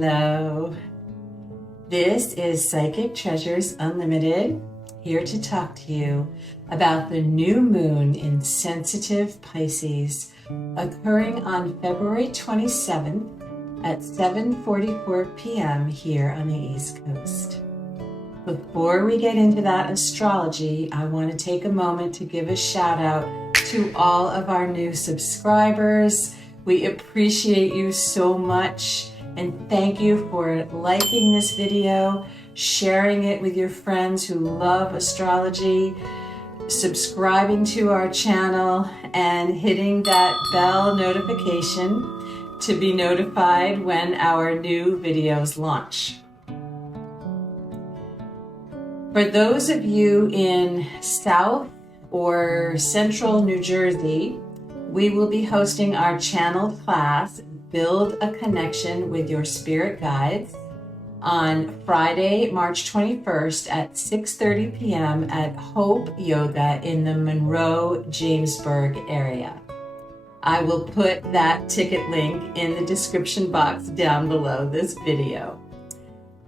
Hello. This is Psychic Treasures Unlimited, here to talk to you about the new moon in sensitive Pisces occurring on February 27th at 7:44 p.m. here on the East Coast. Before we get into that astrology, I want to take a moment to give a shout out to all of our new subscribers. We appreciate you so much and thank you for liking this video, sharing it with your friends who love astrology, subscribing to our channel, and hitting that bell notification to be notified when our new videos launch. For those of you in South or Central New Jersey, we will be hosting our channeled class, Build a Connection with Your Spirit Guides, on Friday, March 21st at 6:30 p.m. at Hope Yoga in the Monroe, Jamesburg area. I will put that ticket link in the description box down below this video.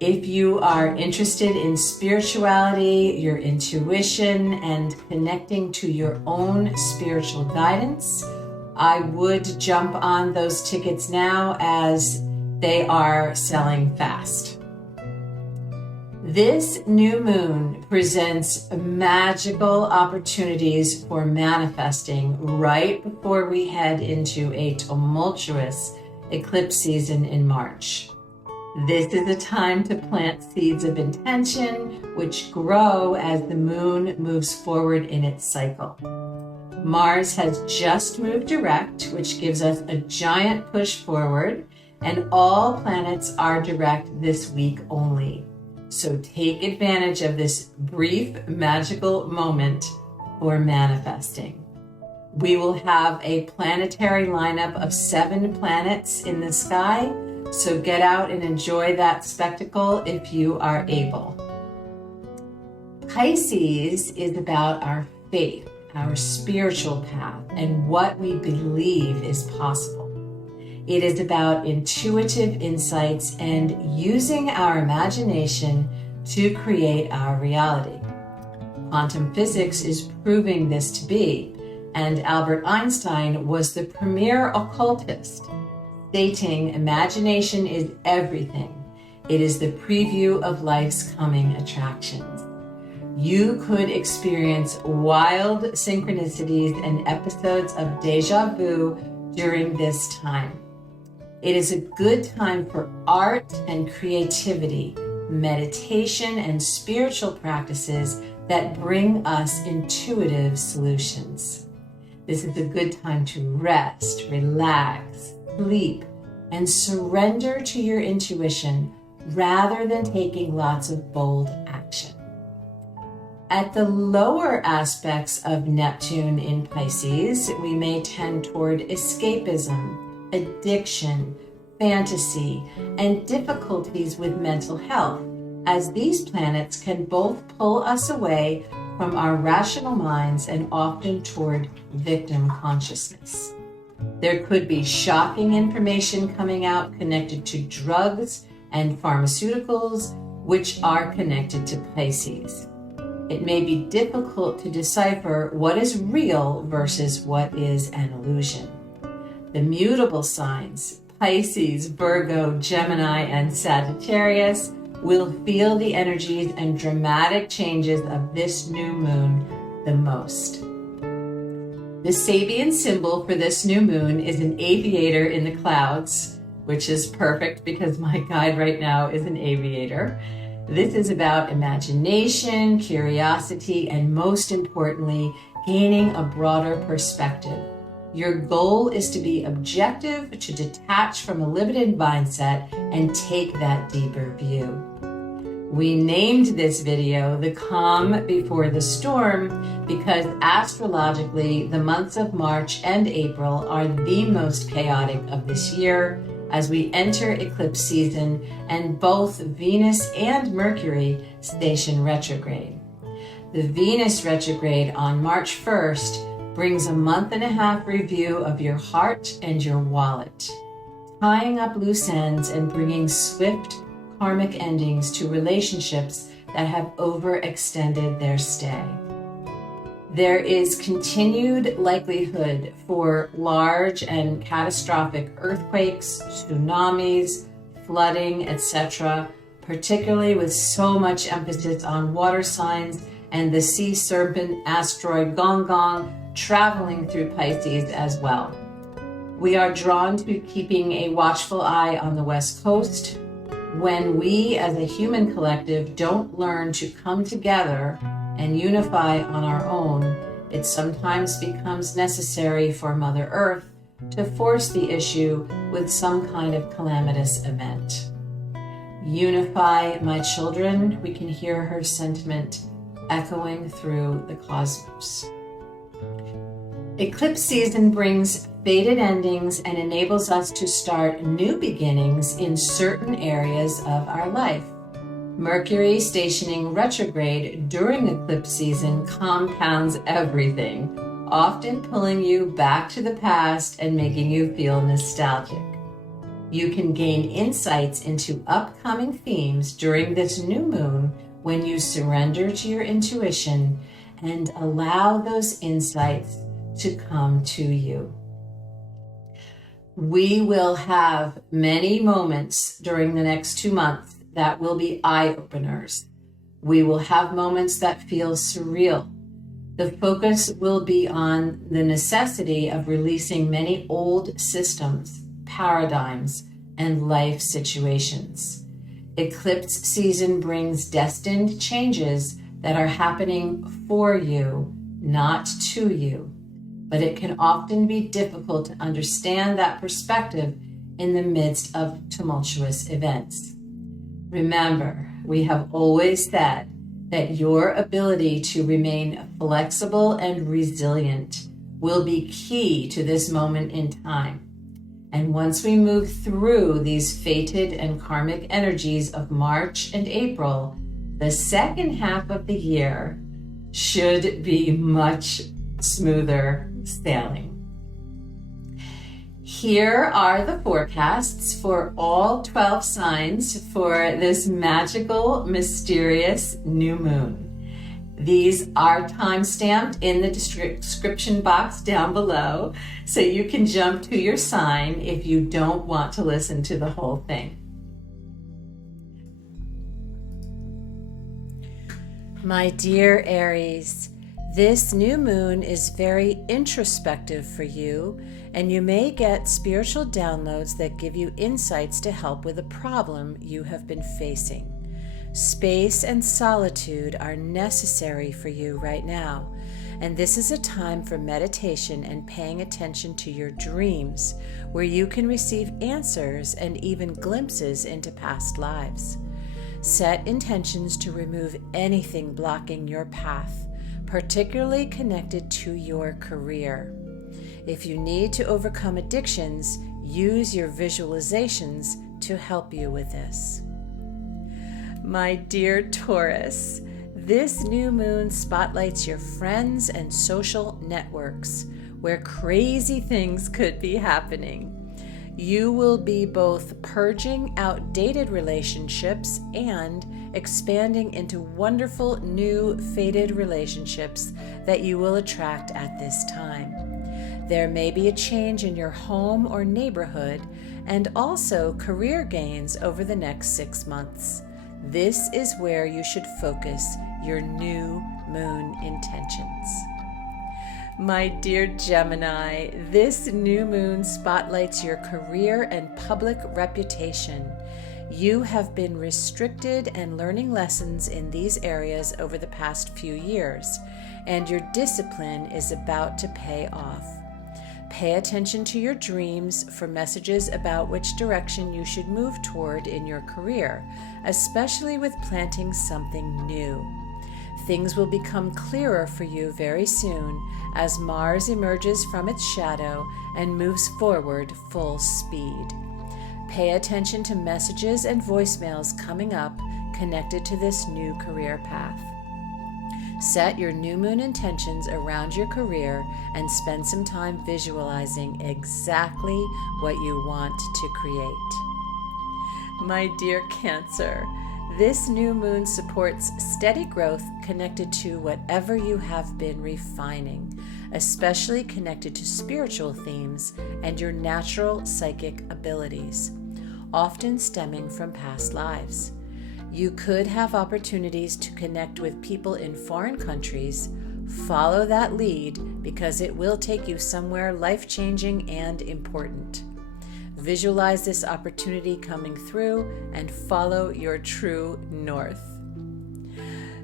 If you are interested in spirituality, your intuition, and connecting to your own spiritual guidance, I would jump on those tickets now as they are selling fast. This new moon presents magical opportunities for manifesting right before we head into a tumultuous eclipse season in March. This is a time to plant seeds of intention, which grow as the moon moves forward in its cycle. Mars has just moved direct, which gives us a giant push forward, and all planets are direct this week only. So take advantage of this brief magical moment for manifesting. We will have a planetary lineup of 7 planets in the sky, so get out and enjoy that spectacle if you are able. Pisces is about our faith, our spiritual path, and what we believe is possible. It is about intuitive insights and using our imagination to create our reality. Quantum physics is proving this to be, and Albert Einstein was the premier occultist, stating imagination is everything. It is the preview of life's coming attractions. You could experience wild synchronicities and episodes of deja vu during this time. It is a good time for art and creativity, meditation, and spiritual practices that bring us intuitive solutions. This is a good time to rest, relax, sleep, and surrender to your intuition rather than taking lots of bold action. At the lower aspects of Neptune in Pisces, we may tend toward escapism, addiction, fantasy, and difficulties with mental health, as these planets can both pull us away from our rational minds and often toward victim consciousness. There could be shocking information coming out connected to drugs and pharmaceuticals, which are connected to Pisces. It may be difficult to decipher what is real versus what is an illusion. The mutable signs, Pisces, Virgo, Gemini, and Sagittarius, will feel the energies and dramatic changes of this new moon the most. The Sabian symbol for this new moon is an aviator in the clouds, which is perfect because my guide right now is an aviator. This is about imagination, curiosity, and most importantly, gaining a broader perspective. Your goal is to be objective, to detach from a limited mindset, and take that deeper view. We named this video The Calm Before the Storm because astrologically, the months of March and April are the most chaotic of this year as we enter eclipse season and both Venus and Mercury station retrograde. The Venus retrograde on March 1st brings a month-and-a-half review of your heart and your wallet. tying up loose ends and bringing swift karmic endings to relationships that have overextended their stay. There is continued likelihood for large and catastrophic earthquakes, tsunamis, flooding, etc., particularly with so much emphasis on water signs and the sea serpent asteroid Gong Gong traveling through Pisces as well. We are drawn to keeping a watchful eye on the West Coast. When we as a human collective don't learn to come together and unify on our own, it sometimes becomes necessary for Mother Earth to force the issue with some kind of calamitous event. Unify, my children, we can hear her sentiment echoing through the cosmos. Eclipse season brings fated endings and enables us to start new beginnings in certain areas of our life. Mercury stationing retrograde during eclipse season compounds everything, often pulling you back to the past and making you feel nostalgic. You can gain insights into upcoming themes during this new moon when you surrender to your intuition and allow those insights to come to you. We will have many moments during the next 2 months that will be eye-openers. We will have moments that feel surreal. The focus will be on the necessity of releasing many old systems, paradigms, and life situations. Eclipse season brings destined changes that are happening for you, not to you. But it can often be difficult to understand that perspective in the midst of tumultuous events. Remember, we have always said that your ability to remain flexible and resilient will be key to this moment in time. And once we move through these fated and karmic energies of March and April, the second half of the year should be much smoother sailing. Here are the forecasts for all 12 signs for this magical, mysterious new moon. These are time-stamped in the description box down below, so you can jump to your sign if you don't want to listen to the whole thing. My dear Aries, this new moon is very introspective for you, and you may get spiritual downloads that give you insights to help with a problem you have been facing. Space and solitude are necessary for you right now, and this is a time for meditation and paying attention to your dreams, where you can receive answers and even glimpses into past lives. Set intentions to remove anything blocking your path, particularly connected to your career. If you need to overcome addictions, use your visualizations to help you with this. My dear Taurus, this new moon spotlights your friends and social networks, where crazy things could be happening. You will be both purging outdated relationships and expanding into wonderful new fated relationships that you will attract at this time. There may be a change in your home or neighborhood, and also career gains over the next 6 months. This is where you should focus your new moon intentions. My dear Gemini, this new moon spotlights your career and public reputation. You have been restricted and learning lessons in these areas over the past few years, and your discipline is about to pay off. Pay attention to your dreams for messages about which direction you should move toward in your career, especially with planting something new. Things will become clearer for you very soon as Mars emerges from its shadow and moves forward full speed. Pay attention to messages and voicemails coming up connected to this new career path. Set your new moon intentions around your career and spend some time visualizing exactly what you want to create. My dear Cancer, this new moon supports steady growth connected to whatever you have been refining, especially connected to spiritual themes and your natural psychic abilities, often stemming from past lives. You could have opportunities to connect with people in foreign countries. Follow that lead because it will take you somewhere life-changing and important. Visualize this opportunity coming through and follow your true north.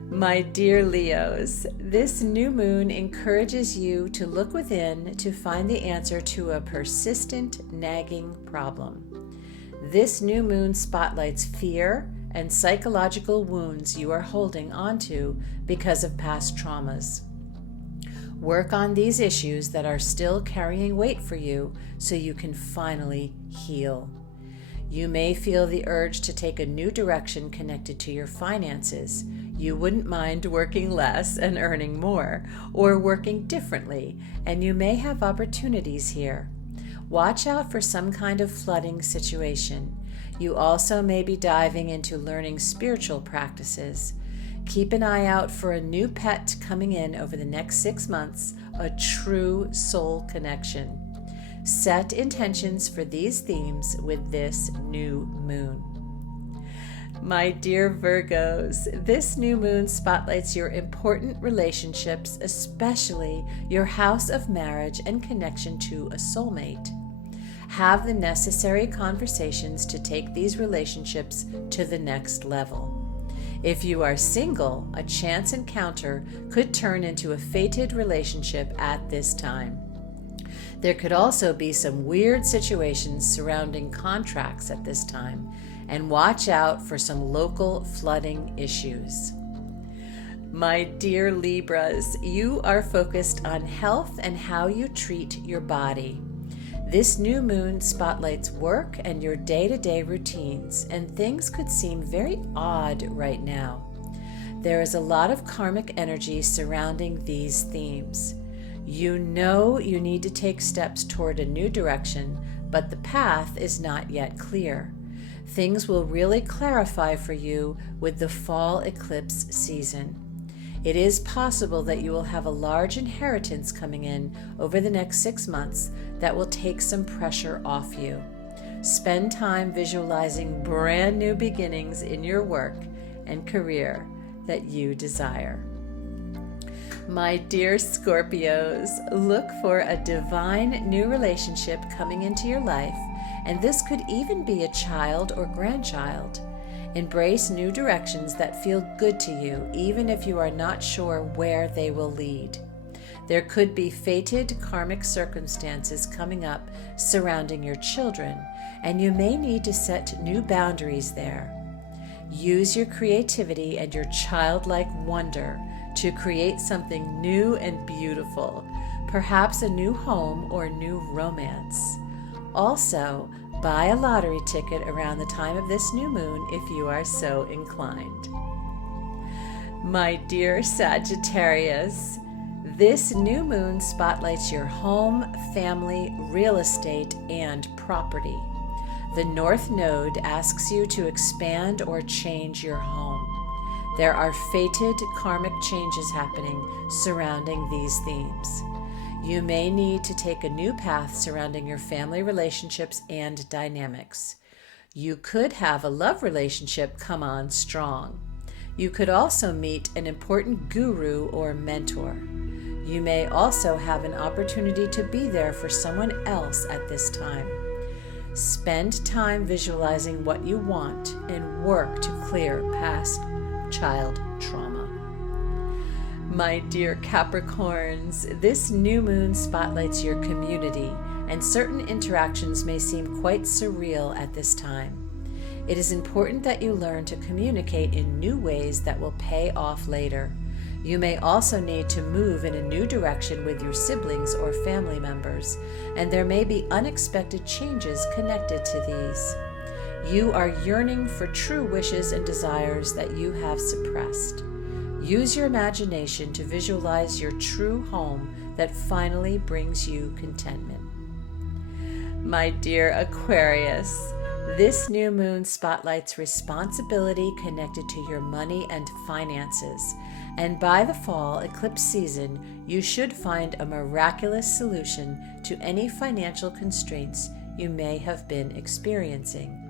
My dear Leos, this new moon encourages you to look within to find the answer to a persistent, nagging problem. This new moon spotlights fear and psychological wounds you are holding onto because of past traumas. Work on these issues that are still carrying weight for you so you can finally heal. You may feel the urge to take a new direction connected to your finances. You wouldn't mind working less and earning more, or working differently, and you may have opportunities here. Watch out for some kind of flooding situation. You also may be diving into learning spiritual practices. Keep an eye out for a new pet coming in over the next 6 months, a true soul connection. Set intentions for these themes with this new moon. My dear Virgos, this new moon spotlights your important relationships, especially your house of marriage and connection to a soulmate. Have the necessary conversations to take these relationships to the next level. If you are single, a chance encounter could turn into a fated relationship at this time. There could also be some weird situations surrounding contracts at this time, and watch out for some local flooding issues. My dear Libras, you are focused on health and how you treat your body. This new moon spotlights work and your day-to-day routines, and things could seem very odd right now. There is a lot of karmic energy surrounding these themes. You know you need to take steps toward a new direction, but the path is not yet clear. Things will really clarify for you with the fall eclipse season. It is possible that you will have a large inheritance coming in over the next 6 months that will take some pressure off you. Spend time visualizing brand new beginnings in your work and career that you desire. My dear Scorpios, look for a divine new relationship coming into your life, and this could even be a child or grandchild. Embrace new directions that feel good to you, even if you are not sure where they will lead. There could be fated karmic circumstances coming up surrounding your children, and you may need to set new boundaries there. Use your creativity and your childlike wonder to create something new and beautiful, perhaps a new home or new romance. Also, buy a lottery ticket around the time of this new moon if you are so inclined. My dear Sagittarius, this new moon spotlights your home, family, real estate, and property. The North Node asks you to expand or change your home. There are fated karmic changes happening surrounding these themes. You may need to take a new path surrounding your family relationships and dynamics. You could have a love relationship come on strong. You could also meet an important guru or mentor. You may also have an opportunity to be there for someone else at this time. Spend time visualizing what you want and work to clear past child trauma. My dear Capricorns, this new moon spotlights your community, and certain interactions may seem quite surreal at this time. It is important that you learn to communicate in new ways that will pay off later. You may also need to move in a new direction with your siblings or family members, and there may be unexpected changes connected to these. You are yearning for true wishes and desires that you have suppressed. Use your imagination to visualize your true home that finally brings you contentment. My dear Aquarius, this new moon spotlights responsibility connected to your money and finances. And by the fall eclipse season, you should find a miraculous solution to any financial constraints you may have been experiencing.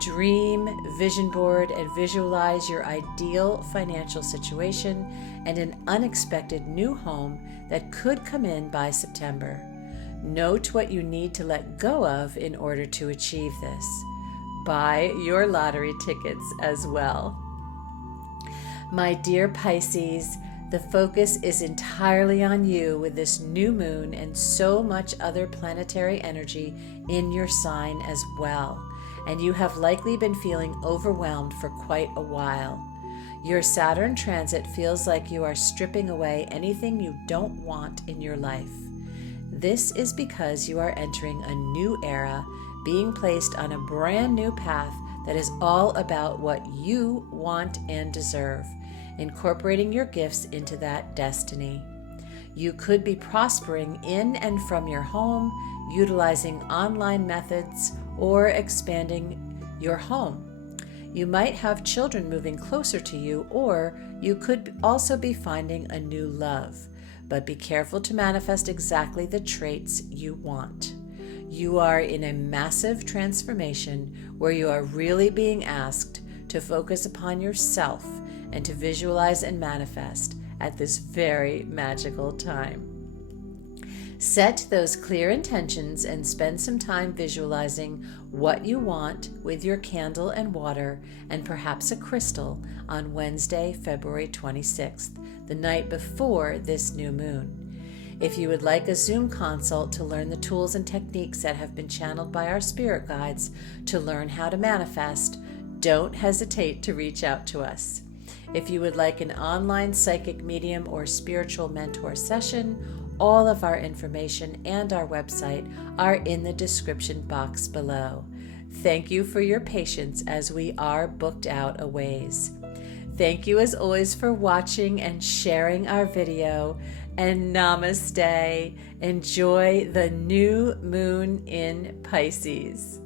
Dream, vision board, and visualize your ideal financial situation and an unexpected new home that could come in by September. Note what you need to let go of in order to achieve this. Buy your lottery tickets as well. My dear Pisces, the focus is entirely on you with this new moon and so much other planetary energy in your sign as well. And you have likely been feeling overwhelmed for quite a while. Your Saturn transit feels like you are stripping away anything you don't want in your life. This is because you are entering a new era, being placed on a brand new path that is all about what you want and deserve, incorporating your gifts into that destiny. You could be prospering in and from your home, utilizing online methods, or expanding your home. You might have children moving closer to you, or you could also be finding a new love. But be careful to manifest exactly the traits you want. You are in a massive transformation where you are really being asked to focus upon yourself and to visualize and manifest at this very magical time. Set those clear intentions and spend some time visualizing what you want with your candle and water and perhaps a crystal on Wednesday, February 26th, the night before this new moon. If you would like a Zoom consult to learn the tools and techniques that have been channeled by our spirit guides to learn how to manifest, don't hesitate to reach out to us. If you would like an online psychic medium or spiritual mentor session, all of our information and our website are in the description box below. Thank you for your patience as we are booked out a ways. Thank you as always for watching and sharing our video, and namaste. Enjoy the new moon in Pisces.